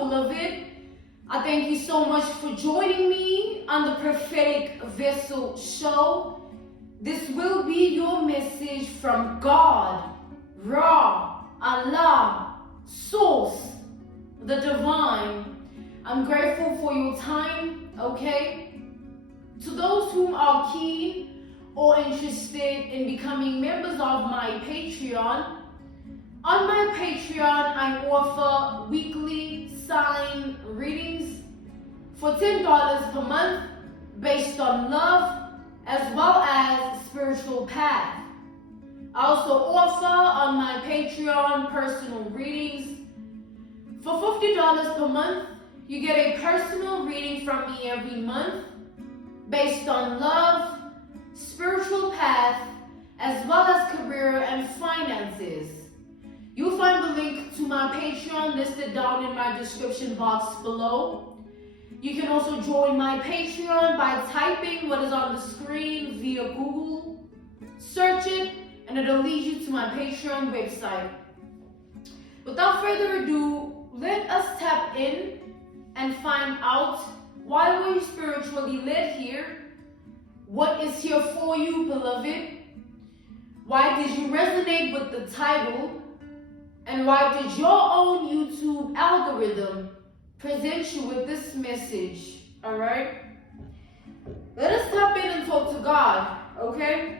beloved. I thank you so much for joining me on the Prophetic Vessel Show. This will be your message from God, Ra, Allah, Source, the Divine. I'm grateful for your time, okay? To those who are keen or interested in becoming members of my Patreon, on my Patreon, I offer weekly sign readings for $10 per month based on love as well as spiritual path. I also offer on my Patreon personal readings. For $50 per month, you get a personal reading from me every month based on love, spiritual path, as well as career and finances. You'll find the link to my Patreon listed down in my description box below. You can also join my Patreon by typing what is on the screen via Google. Search it and it'll lead you to my Patreon website. Without further ado, let us tap in and find out why were you spiritually led here? What is here for you, beloved? Why did you resonate with the title? And why did your own YouTube algorithm present you with this message? Alright? Let us tap in and talk to God, okay?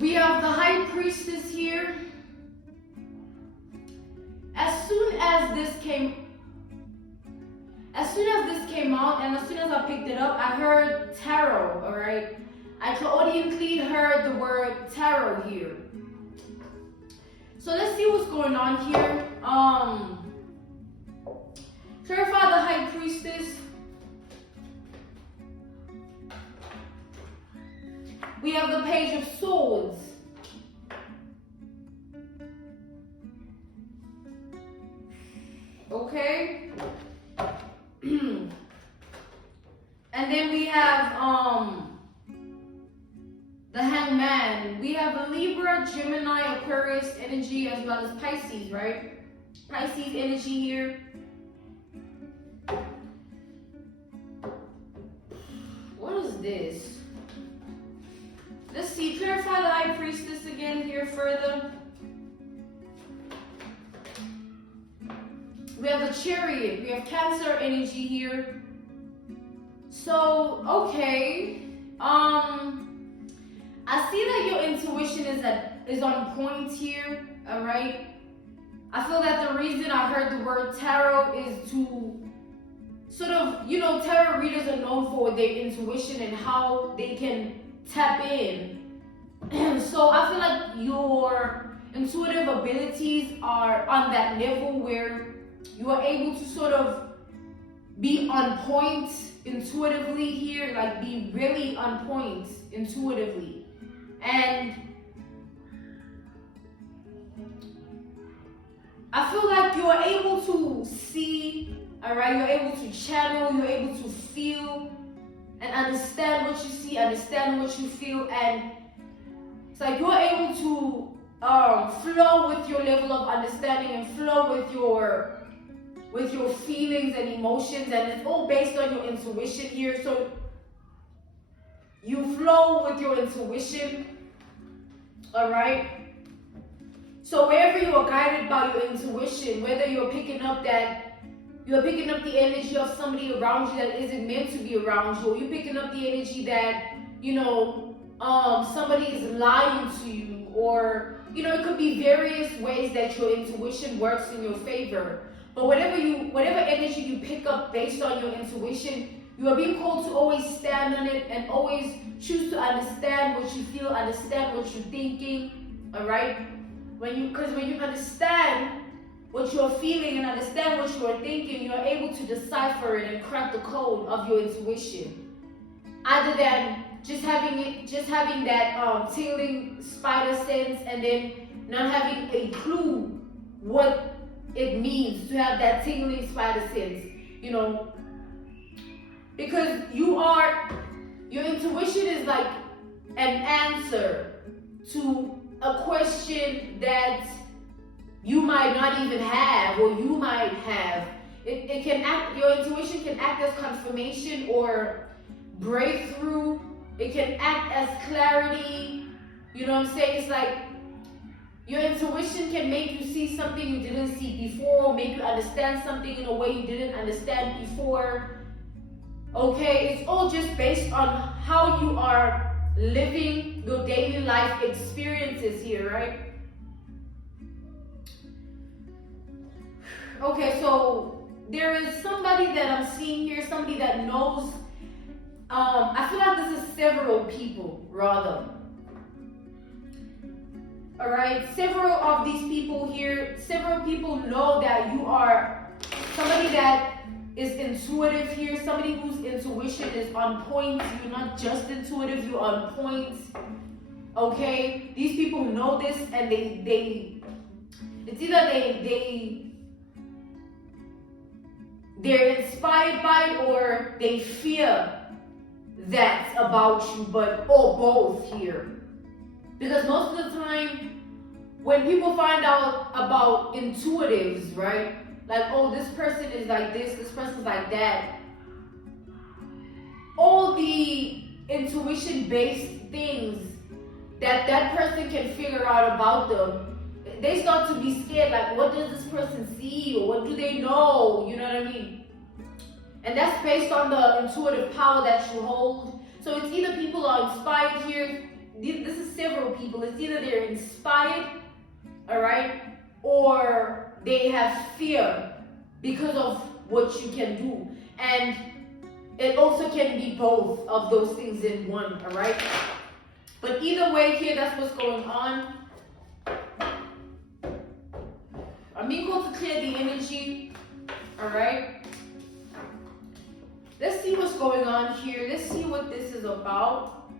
We have the High Priestess here. As soon as this came out and as soon as I picked it up, I heard tarot, alright? I claudically heard the word tarot here. So let's see what's going on here. Clarify the High Priestess. We have the Page of Swords. Okay. And then we have the Hangman. We have a Libra, Gemini, Aquarius energy as well as Pisces, right? Pisces energy here. What is this? Let's see, clarify the High Priestess again here further. We have the Chariot. We have Cancer energy here. So, okay. I see that your intuition is on point here, alright? I feel that the reason I heard the word tarot is to sort of, tarot readers are known for their intuition and how they can tap in. So I feel like your intuitive abilities are on that level where you are able to sort of be on point intuitively here, like be really on point intuitively. And I feel like you're able to see, alright, you're able to channel, you're able to feel and understand what you see, understand what you feel, and it's like you're able to flow with your level of understanding and flow with your feelings and emotions, and it's all based on your intuition here. So you flow with your intuition, all right? So wherever you are guided by your intuition, whether you're picking up the energy of somebody around you that isn't meant to be around you, or you're picking up the energy that, somebody is lying to you, or, it could be various ways that your intuition works in your favor. But whatever energy you pick up based on your intuition, you are being called to always stand on it and always choose to understand what you feel, understand what you're thinking, all right? Because when you understand what you're feeling and understand what you're thinking, you're able to decipher it and crack the code of your intuition. Other than just having that tingling spider sense and then not having a clue what it means to have that tingling spider sense, you know, because your intuition is like an answer to a question that you might not even have, or you might have. Your intuition can act as confirmation or breakthrough. It can act as clarity. You know what I'm saying? It's like your intuition can make you see something you didn't see before, or make you understand something in a way you didn't understand before. Okay, it's all just based on how you are living your daily life experiences here, right? Okay, so there is somebody that I'm seeing here, somebody that knows. I feel like this is several people, rather. All right, several of these people here, several people know that you are somebody that is intuitive here, somebody whose intuition is on point. You're not just intuitive, you're on point. Okay, these people know this, and it's either they're inspired by it or they fear that about you, or both here. Because most of the time, when people find out about intuitives, right? Like, oh, this person is like this person's like that. All the intuition-based things that person can figure out about them, they start to be scared, like, what does this person see, or what do they know, you know what I mean? And that's based on the intuitive power that you hold. So it's either people are inspired here, this is several people, it's either they're inspired, all right, or they have fear because of what you can do. And it also can be both of those things in one, all right? But either way here, that's what's going on. I'm being called to clear the energy, all right? Let's see what's going on here. Let's see what this is about.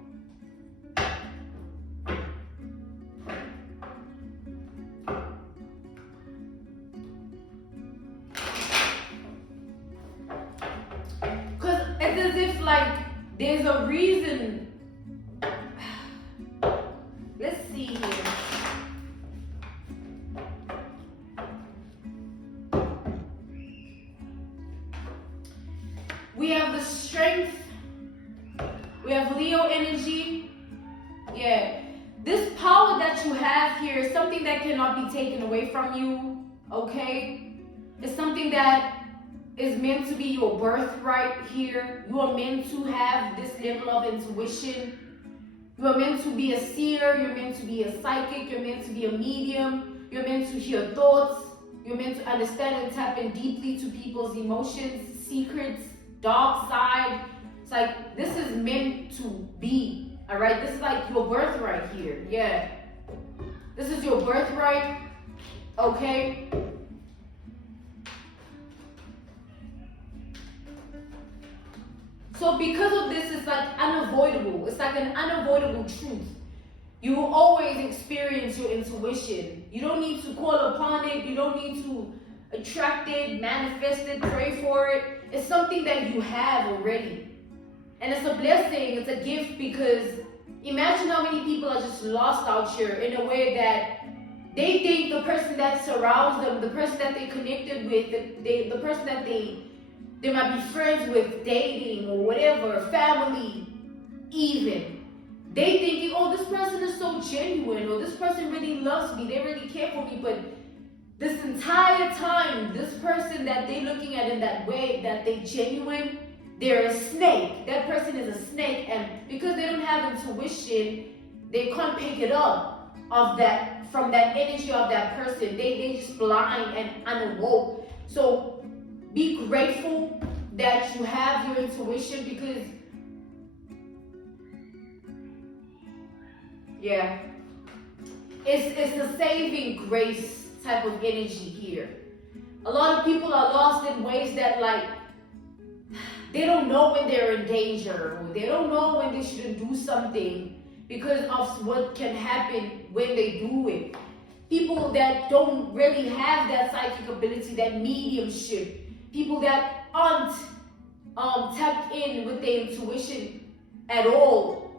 Because it's as if like there's a reason. Let's see here. We have the strength. We have Leo energy. Yeah. This power that you have here is something that cannot be taken away from you. Okay? It's something that is meant to be your birthright here. You are meant to have this level of intuition. You are meant to be a seer. You're meant to be a psychic. You're meant to be a medium. You're meant to hear thoughts. You're meant to understand and tap in deeply to people's emotions, secrets, dark side. It's like this is meant to be, all right? This is like your birthright here. Yeah, this is your birthright. Okay, so because of this, it's like unavoidable. It's like an unavoidable truth. You will always experience your intuition. You don't need to call upon it. You don't need to attract it, manifest it, pray for it. It's something that you have already. And it's a blessing, it's a gift, because imagine how many people are just lost out here in a way that they think the person that surrounds them, the person that they connected with, the person that they might be friends with, dating or whatever, family even, they thinking, oh, this person is so genuine, or this person really loves me, they really care for me, but this entire time, this person that they're looking at in that way, that they genuine, they're a snake. That person is a snake, and because they don't have intuition, they can't pick it up from that energy of that person. They just blind and unawoke. So be grateful that you have your intuition, because yeah, it's a saving grace type of energy here. A lot of people are lost in ways that, like, they don't know when they're in danger, or they don't know when they shouldn't do something because of what can happen when they do it. People that don't really have that psychic ability, that mediumship, people that aren't tapped in with their intuition at all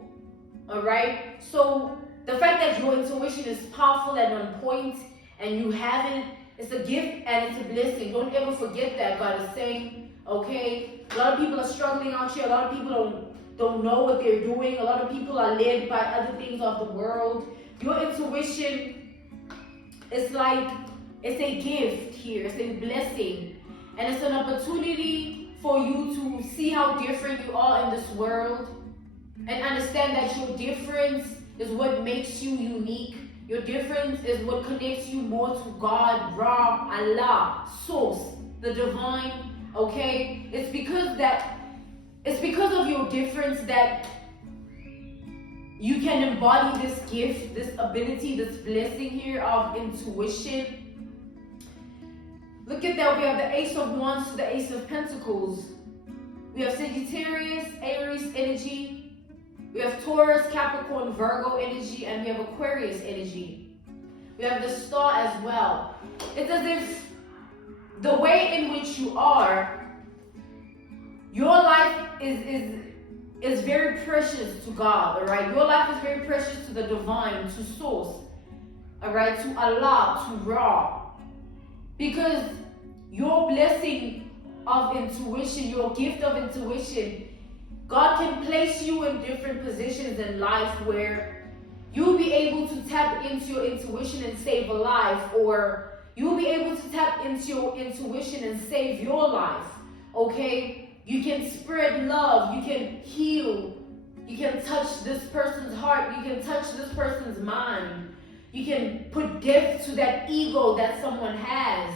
right? So the fact that your intuition is powerful and on point, and you have it, it's a gift and it's a blessing. Don't ever forget that, God is saying, okay? A lot of people are struggling out here. A lot of people don't know what they're doing. A lot of people are led by other things of the world. Your intuition is like, it's a gift here. It's a blessing. And it's an opportunity for you to see how different you are in this world, and understand that your difference is what makes you unique. Your difference is what connects you more to God, Ra, Allah, Source, the divine, okay? It's because of your difference that you can embody this gift, this ability, this blessing here of intuition. Look at that. We have the Ace of Wands to the Ace of Pentacles. We have Sagittarius, Aries energy. We have Taurus, Capricorn, Virgo energy, and we have Aquarius energy. We have the Star as well. It's as if the way in which you are, your life is very precious to God, all right? Your life is very precious to the divine, to Source, all right? To Allah, to Ra. Because your blessing of intuition, your gift of intuition, God can place you in different positions in life where you'll be able to tap into your intuition and save a life, or you'll be able to tap into your intuition and save your life, okay? You can spread love, you can heal, you can touch this person's heart, you can touch this person's mind, you can put death to that ego that someone has.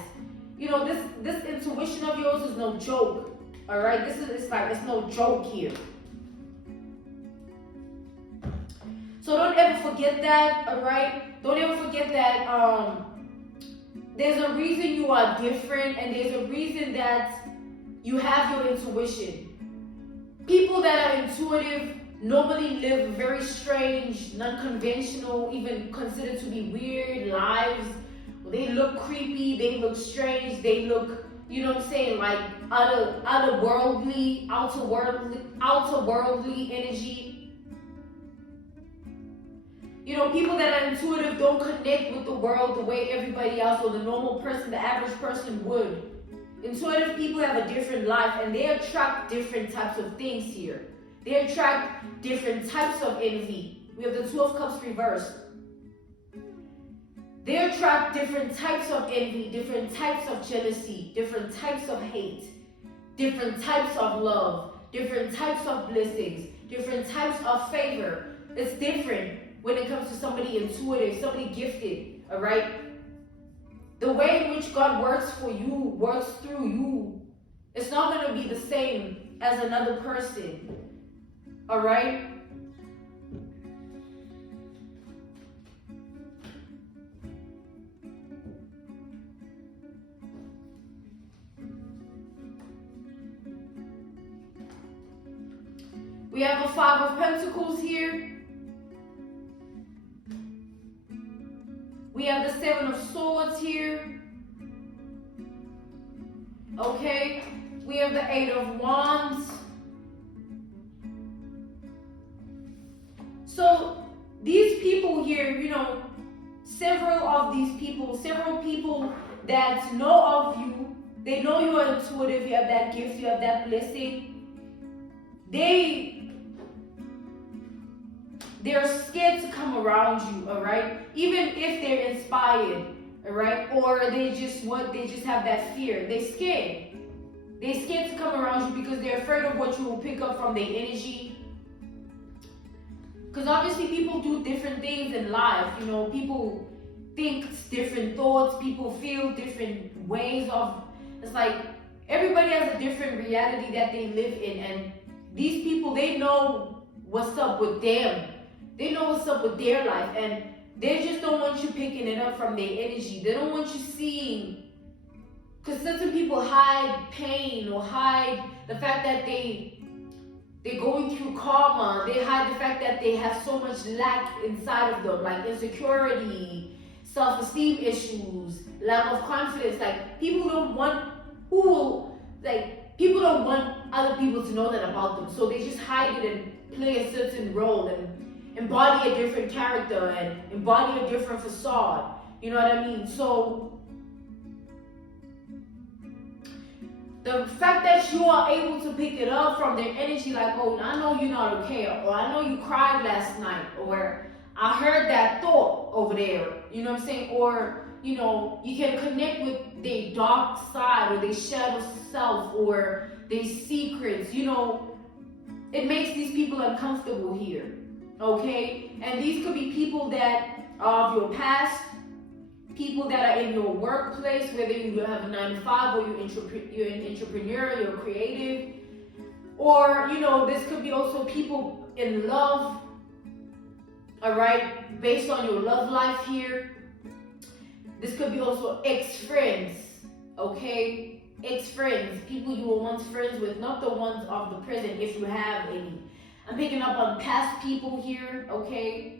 You know, this intuition of yours is no joke. All right, it's no joke here. So don't ever forget that, all right? Don't ever forget that there's a reason you are different, and there's a reason that you have your intuition. People that are intuitive normally live very strange, non-conventional, even considered to be weird lives. They look creepy, they look strange, they look, you know what I'm saying, like outer worldly energy. You know, people that are intuitive don't connect with the world the way everybody else or the normal person, the average person would. Intuitive people have a different life, and they attract different types of things here. They attract different types of envy. We have the Two of Cups reversed. They attract different types of envy, different types of jealousy, different types of hate, different types of love, different types of blessings, different types of favor. It's different when it comes to somebody intuitive, somebody gifted, all right? The way in which God works for you, works through you, it's not going to be the same as another person, all right? We have a Five of Pentacles here. We have the Seven of Swords here. Okay. We have the Eight of Wands. So these people here, you know, several people that know of you, they know you are intuitive, you have that gift, you have that blessing. They're scared to come around you, all right? Even if they're inspired, all right? Or they just have that fear. They're scared. They're scared to come around you because they're afraid of what you will pick up from their energy. Because obviously people do different things in life. You know, people think different thoughts. People feel different ways of It's like everybody has a different reality that they live in, and these people, they know what's up with them. They know what's up with their life, and they just don't want you picking it up from their energy. They don't want you seeing, because certain people hide pain or hide the fact that they're going through karma. They hide the fact that they have so much lack inside of them, like insecurity, self-esteem issues, lack of confidence. Like people don't want people don't want other people to know that about them. So they just hide it and play a certain role and embody a different character and embody a different facade. You know what I mean? So the fact that you are able to pick it up from their energy, like, oh, I know you're not okay, or I know you cried last night, or I heard that thought over there, you know what I'm saying? Or, you know, you can connect with their dark side or their shadow self or their secrets, you know. It makes these people uncomfortable here, okay? And these could be people that are of your past, people that are in your workplace, whether you have a 9 to 5 or you're an entrepreneur, you're creative, or, you know, this could be also people in love, all right, based on your love life here. This could be also ex-friends, okay? Ex-friends, people you were once friends with, not the ones of the present, if you have any. I'm picking up on past people here, okay?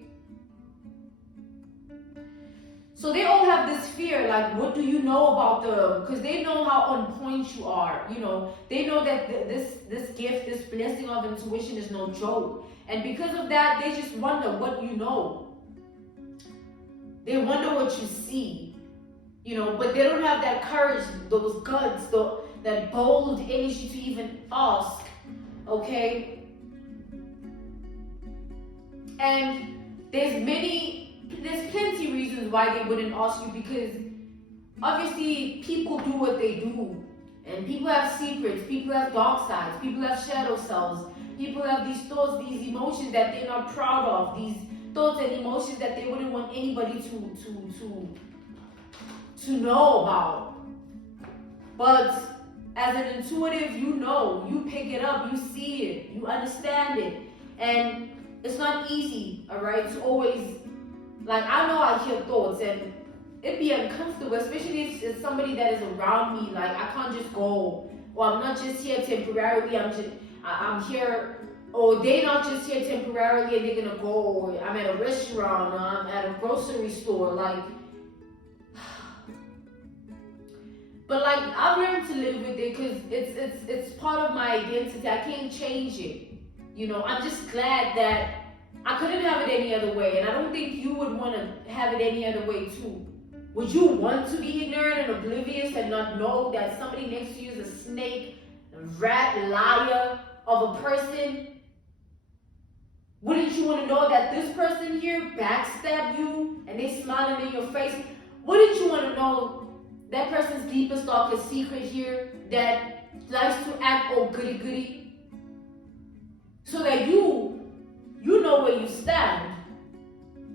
So they all have this fear, like, what do you know about them? Because they know how on point you are, you know. They know that this gift, this blessing of intuition is no joke. And because of that, they just wonder what you know. They wonder what you see, you know, but they don't have that courage, those guts, that bold energy to even ask, okay? And there's plenty reasons why they wouldn't ask you, because obviously people do what they do, and people have secrets, people have dark sides, people have shadow selves, people have these thoughts, these emotions that they're not proud of, these thoughts and emotions that they wouldn't want anybody to know about. But as an intuitive, you know, you pick it up, you see it, you understand it, and it's not easy, all right, to always, like, I know I hear thoughts and it'd be uncomfortable, especially if it's somebody that is around me. Like, I can't just go, or I'm not just here temporarily, I'm here, or they're not just here temporarily and they're gonna go, or I'm at a restaurant, or I'm at a grocery store, like, but like, I've learned to live with it because it's part of my identity. I can't change it, you know. I'm just glad that I couldn't have it any other way, and I don't think you would want to have it any other way too. Would you want to be ignorant and oblivious and not know that somebody next to you is a snake, a rat, liar of a person? Wouldn't you want to know that this person here backstabbed you and they smiling in your face? Wouldn't you want to know that person's deepest, darkest secret here that likes to act all goody-goody? So that you know where you stand.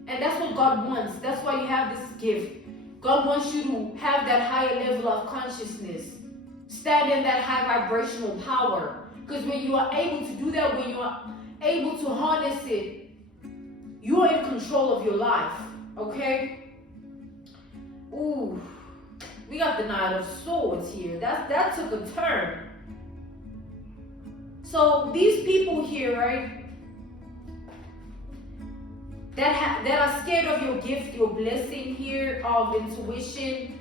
And that's what God wants. That's why you have this gift. God wants you to have that higher level of consciousness. Stand in that high vibrational power. Because when you are able to do that, when you are able to harness it, you are in control of your life. Okay? Ooh. We got the Knight of Swords here. That took a turn. So these people here, right? That are scared of your gift, your blessing here of intuition.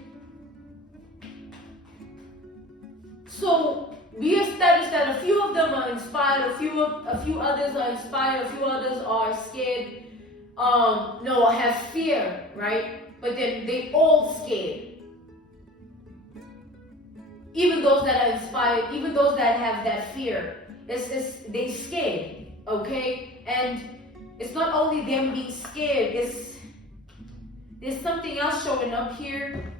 So we established that a few of them are inspired, a few others are inspired, a few others are scared. Have fear, right? But then they all scared. Even those that are inspired, even those that have that fear, they scared, okay? And it's not only them being scared, there's something else showing up here.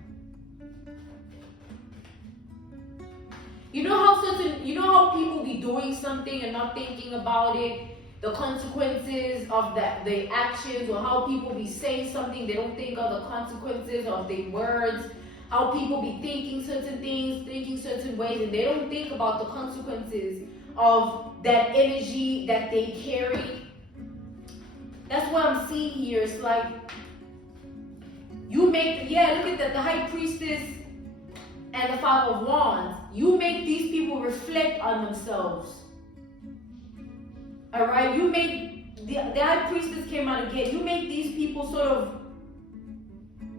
You know how people be doing something and not thinking about it, the consequences of the actions, or how people be saying something, they don't think of the consequences of their words, how people be thinking certain things, thinking certain ways, and they don't think about the consequences of that energy that they carry. That's what I'm seeing here. It's like you make, look at that, the High Priestess and the Five of Wands. You make these people reflect on themselves. All right, you make the High Priestess came out again. You make these people sort of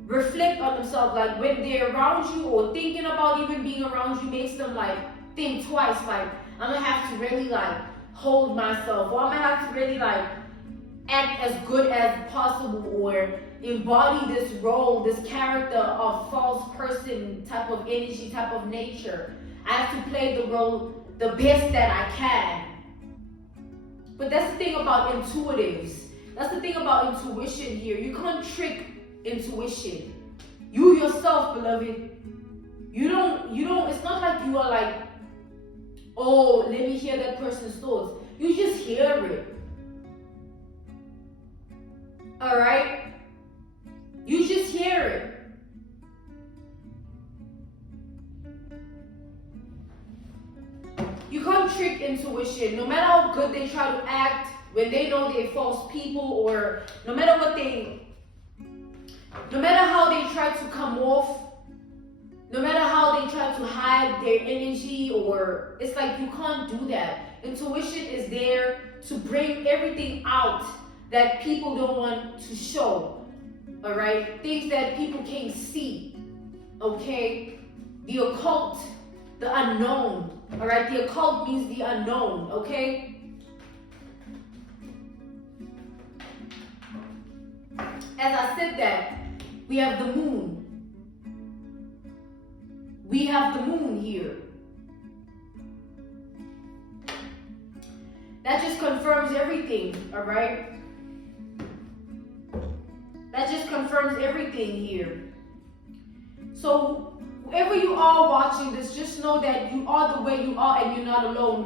reflect on themselves, like when they're around you or thinking about even being around you, makes them like think twice, like I'm gonna have to really like hold myself, or I'm gonna have to really like act as good as possible, or embody this role, this character of false person type of energy, type of nature. I have to play the role the best that I can. But that's the thing about intuitives. That's the thing about intuition here. You can't trick intuition. You yourself, beloved, you don't, it's not like you are like, oh, let me hear that person's thoughts. You just hear it. All right? You just hear it. You can't trick intuition. No matter how good they try to act when they know they're false people, or no matter how they try to come off, no matter how they try to hide their energy, or it's like you can't do that. Intuition is there to bring everything out that people don't want to show. All right, things that people can't see. Okay, the occult, the unknown. All right, the occult means the unknown. Okay. As I said that, we have the moon. We have the moon here. That just confirms everything, all right? That just confirms everything here. So, whoever you are watching this, just know that you are the way you are and you're not alone.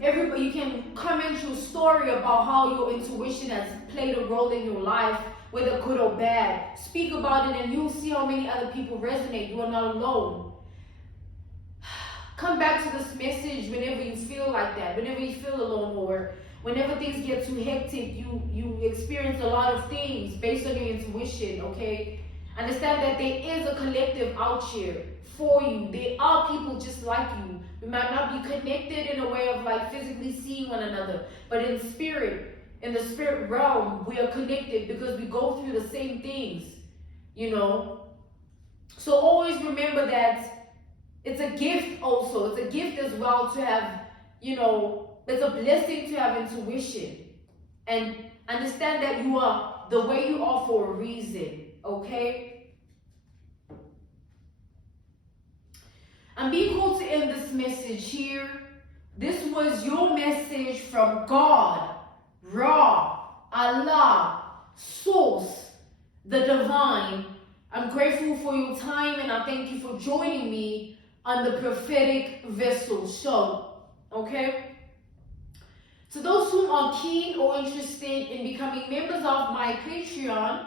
Everybody, you can comment your story about how your intuition has played a role in your life, whether good or bad. Speak about it and you'll see how many other people resonate. You are not alone. Come back to this message whenever you feel like that, whenever you feel alone, or whenever things get too hectic, you experience a lot of things based on your intuition, okay? Understand that there is a collective out here for you. There are people just like you. We might not be connected in a way of like physically seeing one another, but in spirit, in the spirit realm, we are connected because we go through the same things, you know? So always remember that it's a gift also. It's a gift as well to have, you know, it's a blessing to have intuition. And understand that you are the way you are for a reason, okay? I'm being called to end this message here. This was your message from God, Ra, Allah, Source, the Divine. I'm grateful for your time and I thank you for joining me on the Prophetic Vessel Show, okay? To those who are keen or interested in becoming members of my Patreon,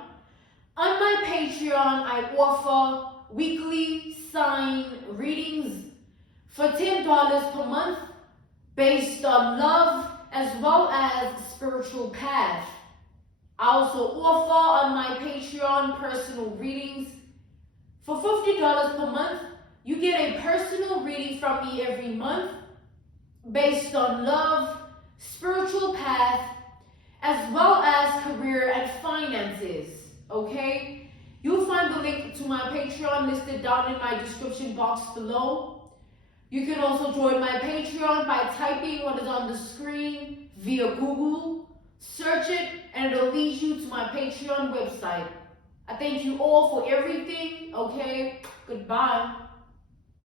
on my Patreon I offer weekly sign readings for $10 per month based on love as well as spiritual path. I also offer on my Patreon personal readings. For $50 per month, you get a personal reading from me every month based on love, spiritual path, as well as career and finances, okay? You'll find the link to my Patreon listed down in my description box below. You can also join my Patreon by typing what is on the screen via Google. Search it and it'll lead you to my Patreon website. I thank you all for everything, okay? Goodbye.